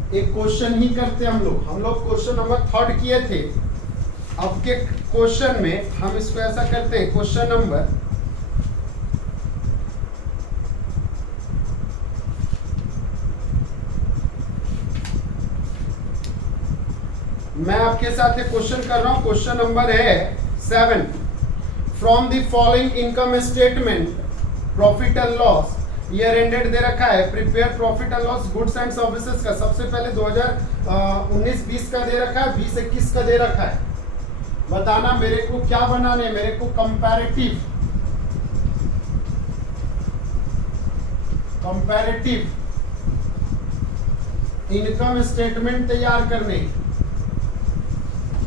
एक क्वेश्चन ही करते हम लोग क्वेश्चन नंबर 3 किए थे। अब के क्वेश्चन में हम इसको ऐसा करते हैं, क्वेश्चन नंबर मैं आपके साथ एक क्वेश्चन कर रहा हूं। क्वेश्चन नंबर है 7। From the following income statement profit and loss year ended दे रखा है, prepare profit and loss goods and services का। सबसे पहले 2019-20 का दे रखा है, 2021 का दे रखा है। बताना मेरे को क्या बनाने, मेरे को कंपैरेटिव इनकम स्टेटमेंट तैयार करने।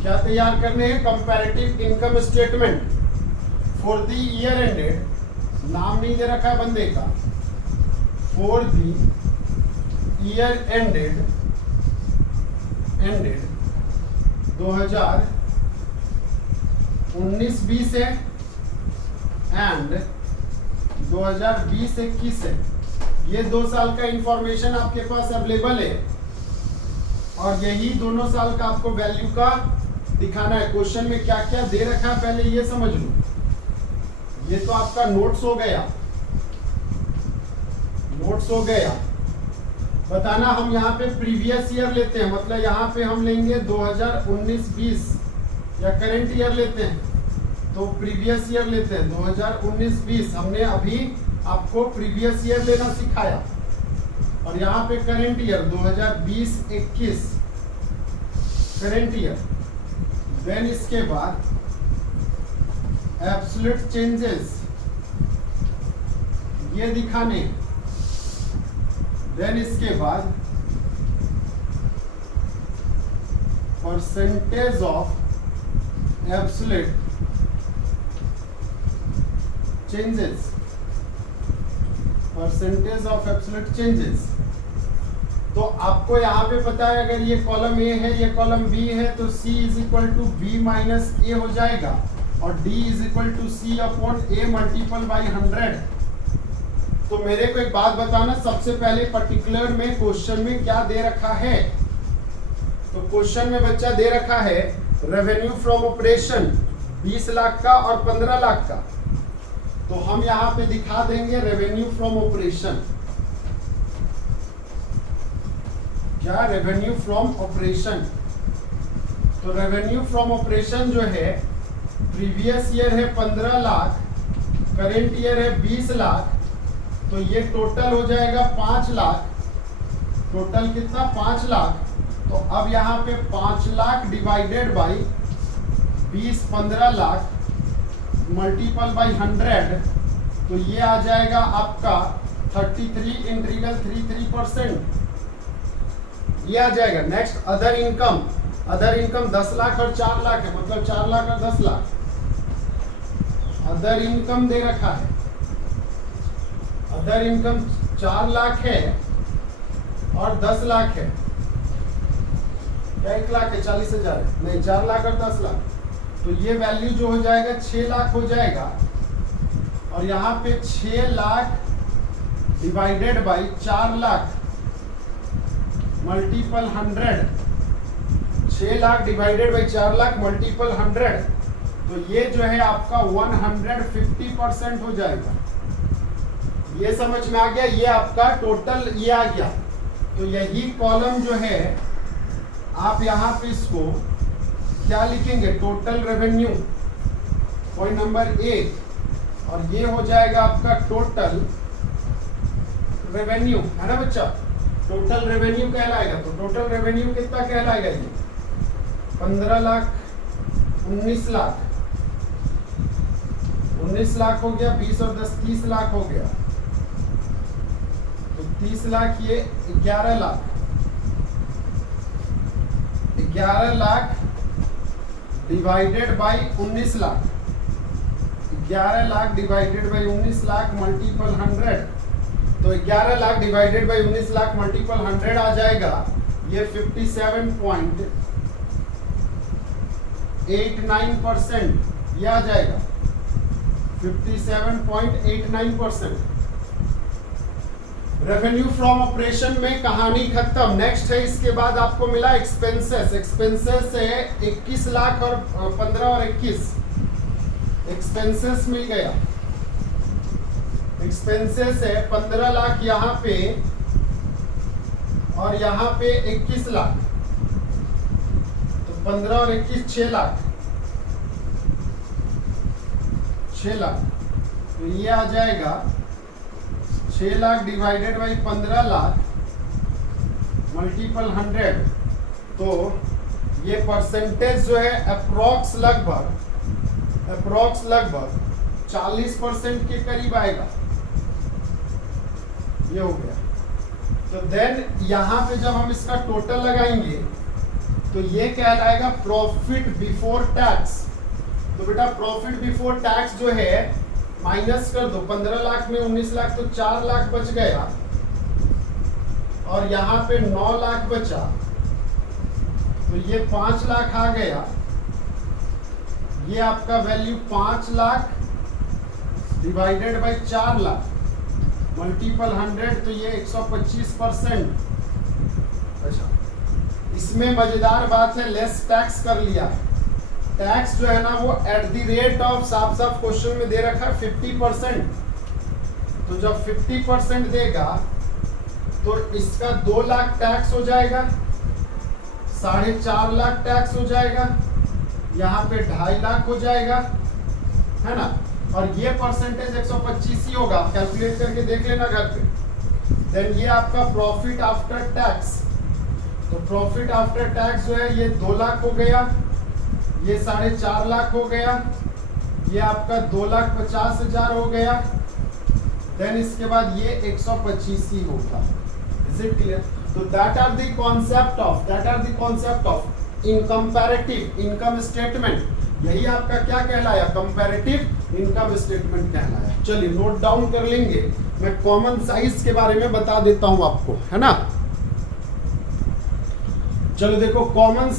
क्या तैयार करने हैं, comparative income statement for the year ended, नाम नहीं दे रखा है बंदे का, फॉर द ईयर एंडेड 2019-20 है एंड 2020-21 है। ये 2 साल का इंफॉर्मेशन आपके पास अवेलेबल है और यही दोनों साल का आपको वैल्यू का दिखाना है। क्वेश्चन में क्या क्या दे रखा है पहले ये समझ लो। ये तो आपका नोट्स हो गया, बताना हम यहाँ पे प्रीवियस ईयर लेते हैं, मतलब यहाँ पे हम लेंगे 2019-20 या करंट ईयर लेते हैं, तो प्रीवियस ईयर लेते हैं 2019-20। हमने अभी आपको प्रीवियस ईयर लेना सिखाया, और यहाँ पे current year 2020-21 current year. Then इसके बाद एब्सोल्यूट चेंजेस ये दिखाने। देन इसके बाद percentage of absolute changes, percentage of absolute changes. तो आपको यहाँ पे पता है अगर ये कॉलम ए है, ये कॉलम बी है, तो C is equal to B minus A हो जाएगा, और D is equal to C upon A multiple by 100। तो मेरे को एक बात बताना, सबसे पहले पर्टिकुलर में क्वेश्चन में क्या दे रखा है। तो क्वेश्चन में बच्चा दे रखा है रेवेन्यू फ्रॉम ऑपरेशन 20 लाख का और 15 लाख का। तो हम यहाँ पे दिखा देंगे रेवेन्यू फ्रॉम ऑपरेशन। क्या रेवेन्यू फ्रॉम ऑपरेशन, तो रेवेन्यू फ्रॉम ऑपरेशन जो है प्रीवियस ईयर है 15 लाख, करेंट ईयर है 20 लाख, तो ये टोटल हो जाएगा 5 लाख। टोटल कितना, 5 लाख। तो अब यहाँ पे 5 lakh divided by 15 lakh multiple by 100, तो ये आ जाएगा आपका 33.33%, ये आ जाएगा। Next other income, other income 10 lakh और 4 लाख है, मतलब 4 लाख और 10 लाख अदर इनकम दे रखा है। अदर इनकम 4 लाख है और 10 लाख है, क्या 1 लाख है 40,000 है, नहीं 4 लाख और 10 लाख, तो ये वैल्यू जो हो जाएगा 6 लाख हो जाएगा। और यहाँ पे 6 lakh divided by 4 lakh multiple 100, 6 lakh divided by 4 lakh multiple 100, तो ये जो है आपका 150% हो जाएगा। ये समझ में आ गया, ये आपका टोटल ये आ गया। तो यही कॉलम जो है आप यहाँ पे इसको क्या लिखेंगे, टोटल रेवेन्यू पॉइंट नंबर 1, और ये हो जाएगा आपका टोटल रेवेन्यू, है ना बच्चा, टोटल रेवेन्यू कहलाएगा। तो टोटल रेवेन्यू कितना कहलाएगा, ये 15 लाख 19 लाख, 19 लाख हो गया, 20 और 10 30 लाख हो गया, तो 30 लाख, ये 11 lakh, 11 lakh divided by 19 lakh, 11 lakh divided by 19 lakh multiple 100, तो 11 lakh divided by 19 lakh multiple 100 आ जाएगा, ये 57.89%, ये आ जाएगा 57.89%। रेवेन्यू फ्रॉम ऑपरेशन में कहानी खत्म। नेक्स्ट है, इसके बाद आपको मिला एक्सपेंसेस। एक्सपेंसेस है 21 लाख और 15 और 21 एक्सपेंसेस मिल गया। एक्सपेंसेस है 15 लाख यहाँ पे और यहाँ पे 21 लाख, तो 15 और 21 6 लाख, 6 लाख, तो ये आ जाएगा 6 lakh divided by 15 lakh multiple 100, तो ये परसेंटेज जो है अप्रोक्स लगभग 40% के करीब आएगा, ये हो गया। तो देन यहाँ पे जब हम इसका टोटल लगाएंगे तो ये कहलाएगा प्रॉफिट बिफोर टैक्स। तो बेटा प्रॉफिट बिफोर टैक्स जो है माइनस कर दो, 15 लाख में 19 लाख तो 4 लाख बच गया, और यहाँ पे 9 लाख बचा, तो ये 5 लाख आ गया। ये आपका value 5 lakh divided by 4 lakh multiple 100, तो ये 125%। अच्छा, इसमें मजेदार बात है, लेस टैक्स कर लिया है। टैक्स जो है ना वो एट द रेट ऑफ, साफ साफ क्वेश्चन में दे रखा है 50%, तो जब 50% देगा तो इसका 2 लाख टैक्स हो जाएगा, 4.5 लाख टैक्स हो जाएगा, यहाँ पे 2.5 लाख हो जाएगा, है ना, और ये परसेंटेज 125 ही होगा, कैलकुलेट करके देख लेना घर पे। देन ये आपका प्रॉफिट आफ्टर टैक्स, तो प्रॉफिट आफ्टर टैक्स जो है ये 2 लाख हो गया, ये 4.5 लाख हो गया, ये आपका 2,50,000 हो गया। देन इसके बाद ये 125 ही होगा। Is it clear? तो that are the concept of in comparative income statement. यही आपका क्या कहलाया, कंपैरेटिव इनकम स्टेटमेंट कहलाया। चलिए नोट डाउन कर लेंगे, मैं कॉमन साइज के बारे में बता देता हूं आपको, है ना। चलो देखो कॉमन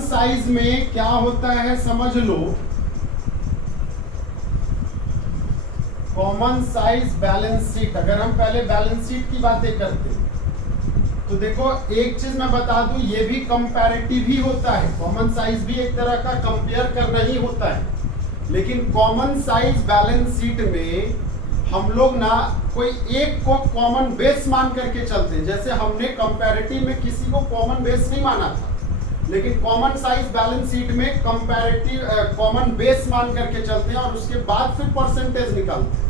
साइज में क्या होता है समझ लो। कॉमन साइज बैलेंस शीट, अगर हम पहले बैलेंस शीट की बातें करते हैं तो देखो एक चीज मैं बता दूं, ये भी कंपैरेटिव ही होता है। कॉमन साइज भी एक तरह का कंपेयर करना ही होता है, लेकिन कॉमन साइज बैलेंस शीट में हम लोग ना कोई एक को कॉमन बेस मान करके चलते हैं। जैसे हमने कंपैरेटिव में किसी को कॉमन बेस नहीं माना था, लेकिन कॉमन साइज बैलेंस शीट में कंपैरेटिव कॉमन बेस मान करके चलते हैं और उसके बाद फिर परसेंटेज निकालते हैं।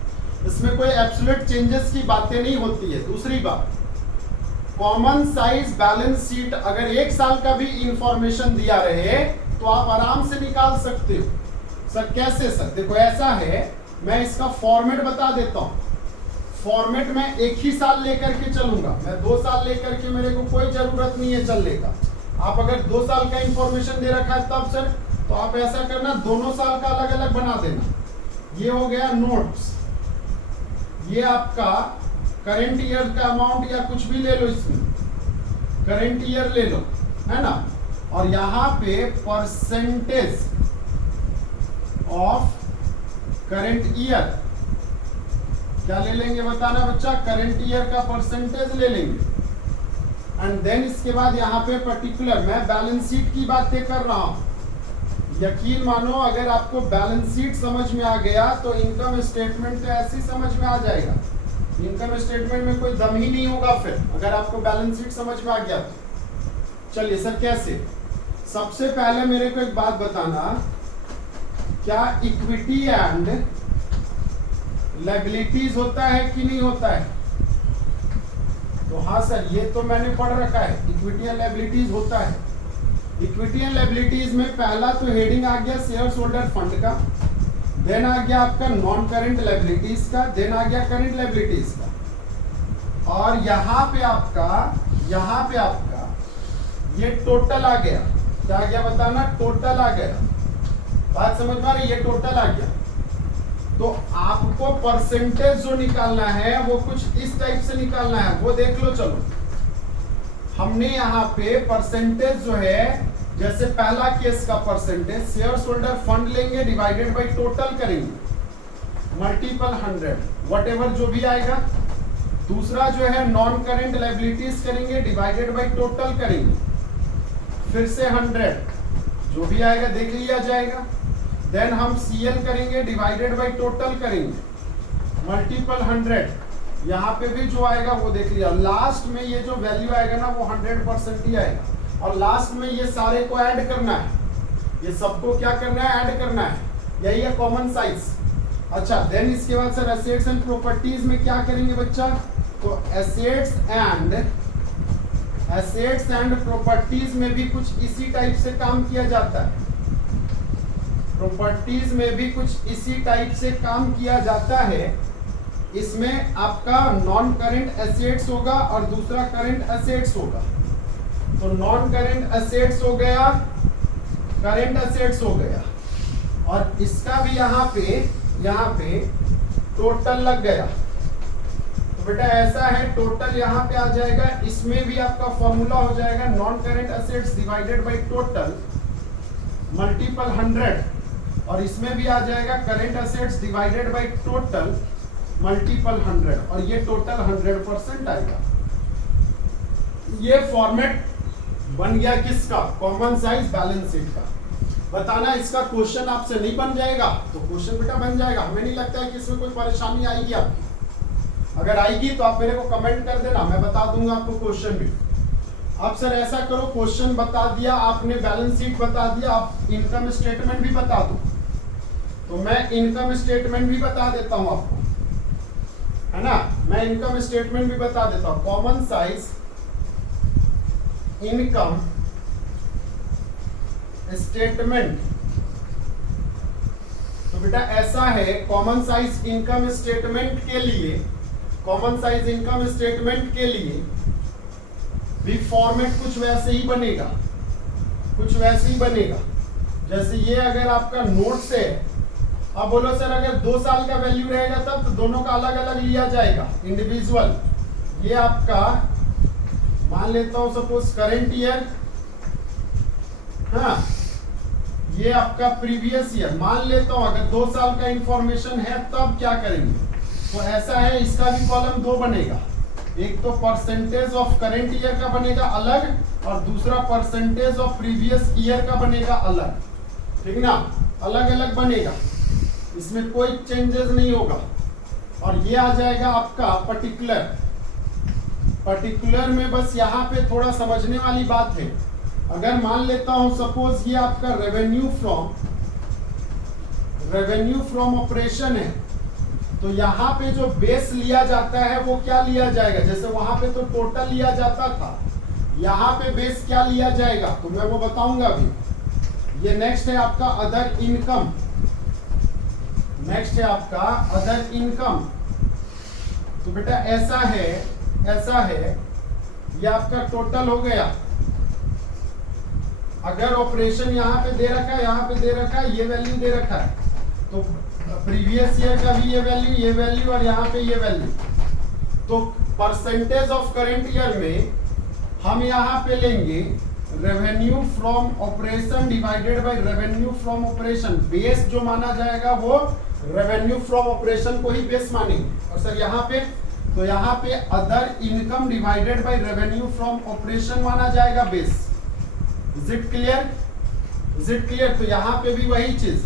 इसमें कोई एब्सोल्यूट चेंजेस की बातें नहीं होती है। दूसरी बात, कॉमन साइज बैलेंस शीट अगर 1 साल का भी इंफॉर्मेशन दिया रहे तो आप आराम से निकाल सकते हो। सर कैसे? सर देखो ऐसा है, मैं इसका फॉर्मेट बता देता हूं। फॉर्मेट में 1 ही साल लेकर के चलूंगा, मैं 2 साल लेकर के मेरे को कोई जरूरत नहीं है चलने का। आप अगर 2 साल का इंफॉर्मेशन दे रखा है तब सर, तो आप ऐसा करना दोनों साल का अलग अलग बना देना। ये हो गया नोट्स, ये आपका करंट ईयर का अमाउंट या कुछ भी ले लो, इसमें करंट ईयर ले लो, है ना। और यहां पे परसेंटेज ऑफ करंट ईयर क्या ले लेंगे बताना बच्चा? करंट ईयर का परसेंटेज ले लेंगे। एंड देन इसके बाद यहाँ पे पर्टिकुलर, मैं बैलेंस शीट की बातें कर रहा हूं। यकीन मानो अगर आपको बैलेंस शीट समझ में आ गया तो इनकम स्टेटमेंट तो ऐसे ही समझ में आ जाएगा। इनकम स्टेटमेंट में कोई दम ही नहीं होगा फिर, अगर आपको बैलेंस शीट समझ में आ गया तो। चलिए सर कैसे? सबसे पहले मेरे को एक बात बताना, क्या इक्विटी एंड लायबिलिटीज होता है कि नहीं होता है? तो हाँ सर, ये तो मैंने पढ़ रखा है, इक्विटी एंड लायबिलिटीज होता है। इक्विटी एंड लायबिलिटीज में पहला तो हेडिंग आ गया शेयर होल्डर फंड का, देन आ गया आपका नॉन करंट लायबिलिटीज का, देन आ गया करंट लायबिलिटीज का, और यहाँ पे आपका ये टोटल आ गया। क्या आ गया बताना? टोटल आ गया। बात समझ में आ रही? ये टोटल आ गया। तो आपको परसेंटेज जो निकालना है वो कुछ इस टाइप से निकालना है, वो देख लो। चलो हमने यहाँ पे परसेंटेज जो है, जैसे पहला केस का परसेंटेज शेयर होल्डर फंड लेंगे, डिवाइडेड बाय टोटल करेंगे, मल्टीपल 100 व्हाटएवर जो भी आएगा। दूसरा जो है नॉन करेंट लायबिलिटीज करेंगे, डिवाइडेड बाय टोटल करेंगे, फिर से 100 जो भी आएगा देख लिया जाएगा। देन हम सीएल करेंगे, डिवाइडेड बाय टोटल करेंगे, मल्टीपल 100, यहाँ पे भी जो आएगा वो देख लिया। लास्ट में ये जो वैल्यू आएगा ना वो 100% ही आएगा, और लास्ट में ये सारे को ऐड करना है, ये सबको क्या करना है? ऐड करना है। यही है कॉमन साइज। अच्छा, देन इसके बाद सर एसेट्स एंड प्रॉपर्टीज में क्या करेंगे बच्चा? तो एसेट्स एंड प्रॉपर्टीज में भी कुछ इसी टाइप से काम किया जाता है। प्रॉपर्टीज में भी कुछ इसी टाइप से काम किया जाता है। इसमें आपका नॉन करेंट एसेट्स होगा और दूसरा करेंट एसेट्स होगा। तो नॉन करेंट एसेट्स हो गया, करेंट एसेट्स हो गया, और इसका भी यहाँ पे टोटल लग गया। तो बेटा ऐसा है, टोटल यहाँ पे आ जाएगा। इसमें भी आपका फॉर्मूला हो जाएगा non current assets divided by total multiple 100, और इसमें भी आ जाएगा current assets divided by total multiple 100, और ये टोटल 100% आएगा। ये फॉर्मेट बन गया किसका? कॉमन साइज बैलेंस शीट का। बताना इसका क्वेश्चन आपसे नहीं बन जाएगा? तो क्वेश्चन बेटा बन जाएगा। हमें नहीं लगता है कि इसमें कोई परेशानी आएगी आपकी। अगर आएगी तो आप मेरे को कमेंट कर देना, मैं बता दूंगा आपको क्वेश्चन भी। अब सर ऐसा करो, क्वेश्चन बता दिया आपने, बैलेंस शीट बता दिया, आप इनकम स्टेटमेंट भी बता दो। तो मैं इनकम स्टेटमेंट भी बता देता हूं आपको, है ना। मैं इनकम स्टेटमेंट भी बता देता हूं। कॉमन साइज इनकम स्टेटमेंट, तो बेटा ऐसा है, कॉमन साइज इनकम स्टेटमेंट के लिए, कॉमन साइज इनकम स्टेटमेंट के लिए भी फॉर्मेट कुछ वैसे ही बनेगा, कुछ वैसे ही बनेगा। जैसे ये अगर आपका नोट्स है, अब बोलो सर अगर 2 साल का वैल्यू रहेगा तब तो दोनों का अलग अलग लिया जाएगा, इंडिविजुअल। ये आपका मान लेता हूं सपोज करंट ईयर, हाँ, ये आपका प्रीवियस ईयर मान लेता हूं। अगर 2 साल का इंफॉर्मेशन है तब क्या करेंगे? तो ऐसा है, इसका भी कॉलम 2 बनेगा। एक तो परसेंटेज ऑफ करंट ईयर का बनेगा अलग, और दूसरा परसेंटेज ऑफ प्रीवियस ईयर का बनेगा अलग, ठीक ना। अलग अलग बनेगा, इसमें कोई चेंजेस नहीं होगा। और ये आ जाएगा आपका पर्टिकुलर। पर्टिकुलर में बस यहाँ पे थोड़ा समझने वाली बात है। अगर मान लेता हूं सपोज ये आपका रेवेन्यू फ्रॉम ऑपरेशन है, तो यहाँ पे जो बेस लिया जाता है वो क्या लिया जाएगा, जैसे वहां पे तो टोटल लिया जाता था, यहाँ पे बेस क्या लिया जाएगा तो मैं वो बताऊंगा अभी। ये नेक्स्ट है आपका अदर इनकम, नेक्स्ट है आपका अदर इनकम। तो बेटा ऐसा है, ऐसा है, ये आपका टोटल हो गया। अगर ऑपरेशन यहाँ पे दे रखा है, यहाँ पे दे रखा है, ये वैल्यू दे रखा है, तो प्रीवियस ईयर का भी ये वैल्यू और यहाँ पे ये वैल्यू। तो परसेंटेज ऑफ करंट ईयर में हम यहाँ पे लेंगे revenue from operation divided by revenue from operation. Base जो माना जाएगा वो रेवेन्यू फ्रॉम ऑपरेशन को ही बेस मानेंगे। और सर यहाँ पे, तो यहाँ पे other income divided by revenue from operation माना जाएगा base. Is it clear, is it clear. तो यहाँ पे भी वही चीज,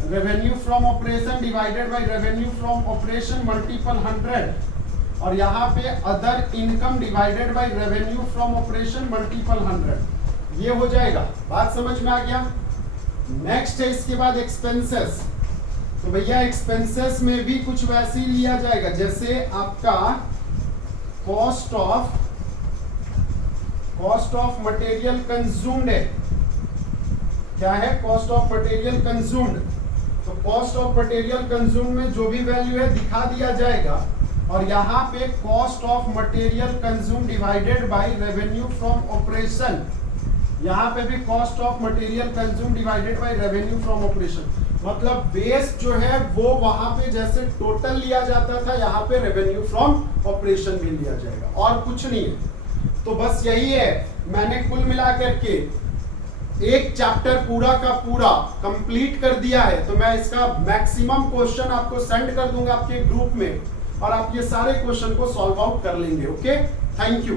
revenue from operation divided by revenue from operation multiple 100, और यहाँ पे other income divided by revenue from operation multiple 100। ये हो जाएगा, बात समझ में आ गया। नेक्स्ट है इसके बाद एक्सपेंसेस। तो भैया एक्सपेंसेस में भी कुछ वैसे ही लिया जाएगा, जैसे आपका कॉस्ट ऑफ मटेरियल कंज्यूम्ड है। क्या है, कॉस्ट ऑफ मटेरियल कंज्यूम्ड। तो कॉस्ट ऑफ मटेरियल कंज्यूम्ड में जो भी वैल्यू है दिखा दिया जाएगा, और यहाँ पे cost of material consume divided by revenue from operation, यहाँ पे भी cost of material consume divided by revenue from operation. मतलब बेस जो है वो वहां पे जैसे टोटल लिया जाता था, यहाँ पे रेवेन्यू फ्रॉम ऑपरेशन भी लिया जाएगा, और कुछ नहीं है। तो बस यही है, मैंने कुल मिला करके एक चैप्टर पूरा का पूरा कंप्लीट कर दिया है। तो मैं इसका मैक्सिमम क्वेश्चन आपको सेंड कर दूंगा आपके ग्रुप में, और आप ये सारे क्वेश्चन को सॉल्व आउट कर लेंगे। Okay, thank you.